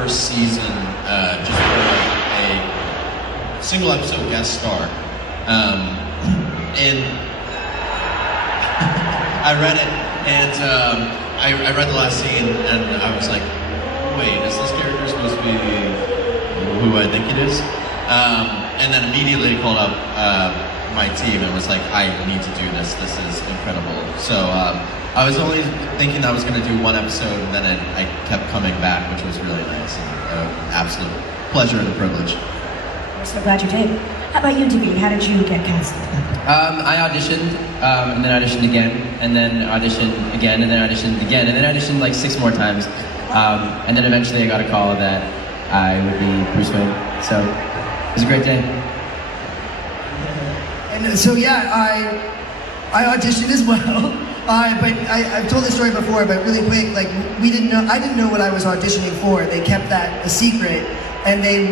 first season just for a single episode guest star. And I read it, and I read the last scene, and I was like, wait, is this character supposed to be who I think it is? And then immediately called up my team and was like, I need to do this. This is incredible. So I was only thinking I was going to do one episode, and then I kept coming back, which was really nice. And absolute pleasure and a privilege. I'm so glad you did. How about you, David? How did you get cast? I auditioned, and then auditioned again, and then auditioned again, and then auditioned again, and then auditioned like 6 more times. And then eventually I got a call that I would be Bruce Wayne. So it was a great day. And so yeah, I auditioned as well. But I've told this story before, but really quick, like I didn't know what I was auditioning for. They kept that a secret, and they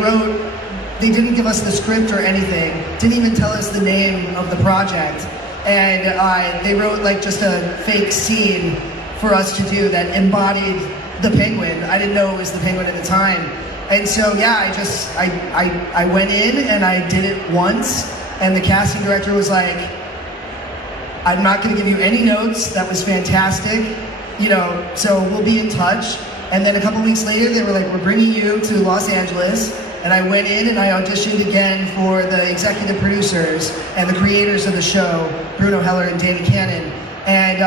didn't give us the script or anything, didn't even tell us the name of the project. And they wrote like just a fake scene for us to do that embodied the Penguin. I didn't know it was the Penguin at the time. And so yeah, I went in and I did it once, and the casting director was like, I'm not gonna give you any notes, that was fantastic, you know, so we'll be in touch. And then a couple weeks later, they were like, we're bringing you to Los Angeles. And I went in and I auditioned again for the executive producers and the creators of the show, Bruno Heller and Danny Cannon. And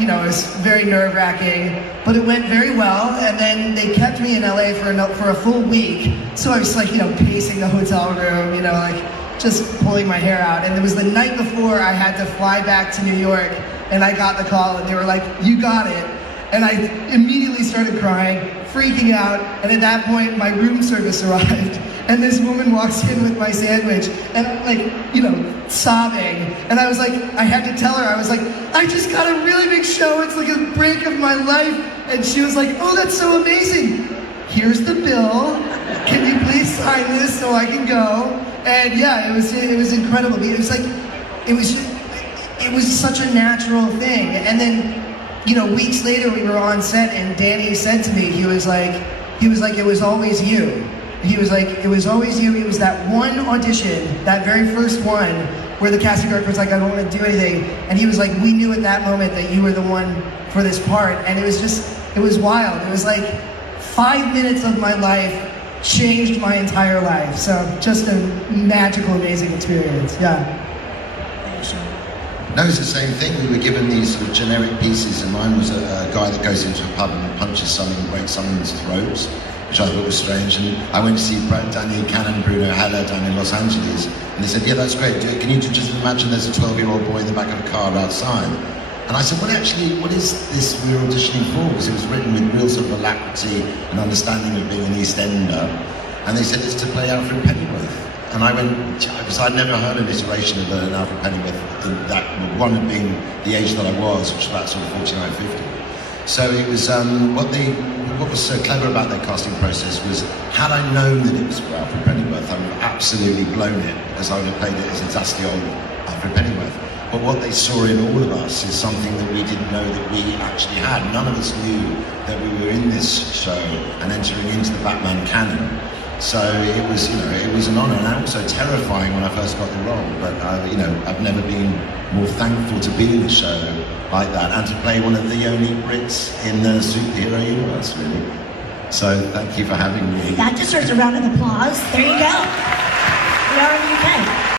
you know, it was very nerve-wracking, but it went very well. And then they kept me in LA for a full week. So I was like, you know, pacing the hotel room, you know, like just pulling my hair out. And it was the night before I had to fly back to New York, and I got the call, and they were like, you got it. And I immediately started crying, freaking out, and at that point, my room service arrived, and this woman walks in with my sandwich, and I'm like, you know, sobbing. And I was like, I had to tell her, I was like, I just got a really big show, it's like a break of my life. And she was like, oh, that's so amazing. Here's the bill, can you please sign this so I can go? And yeah, it was incredible. It was like, it was such a natural thing. And then, you know, weeks later we were on set, and Danny said to me, he was like, it was always you. He was like, it was always you. It was that one audition, that very first one, where the casting director was like, I don't want to do anything. And he was like, we knew at that moment that you were the one for this part. And it was wild. It was like 5 minutes of my life changed my entire life. So just a magical, amazing experience, yeah. No, it's the same thing. We were given these sort of generic pieces, and mine was a guy that goes into a pub and punches someone and breaks someone's throats, which I thought was strange. And I went to see Danny Cannon, Bruno Heller down in Los Angeles, and they said, yeah, that's great. Can you just imagine there's a 12-year-old boy in the back of a car outside? And I said, well, actually, what is this we're auditioning for? Because it was written with real sort of alacrity and understanding of being an East Ender. And they said, it's to play Alfred Pennyworth. And I went, because I'd never heard an iteration of an Alfred Pennyworth, that one of being the age that I was, which was about sort of 49, 50. So it was, what was so clever about their casting process was, had I known that it was for Alfred Pennyworth, I would have absolutely blown it, because I would have played it as a dusty old Alfred Pennyworth. But what they saw in all of us is something that we didn't know that we actually had. None of us knew that we were in this show and entering into the Batman canon. So it was, you know, it was an honor, and also terrifying when I first got the role. But you know, I've never been more thankful to be in a show like that and to play one of the only Brits in the superhero universe, really. So thank you for having me. That deserves a round of applause. There you go.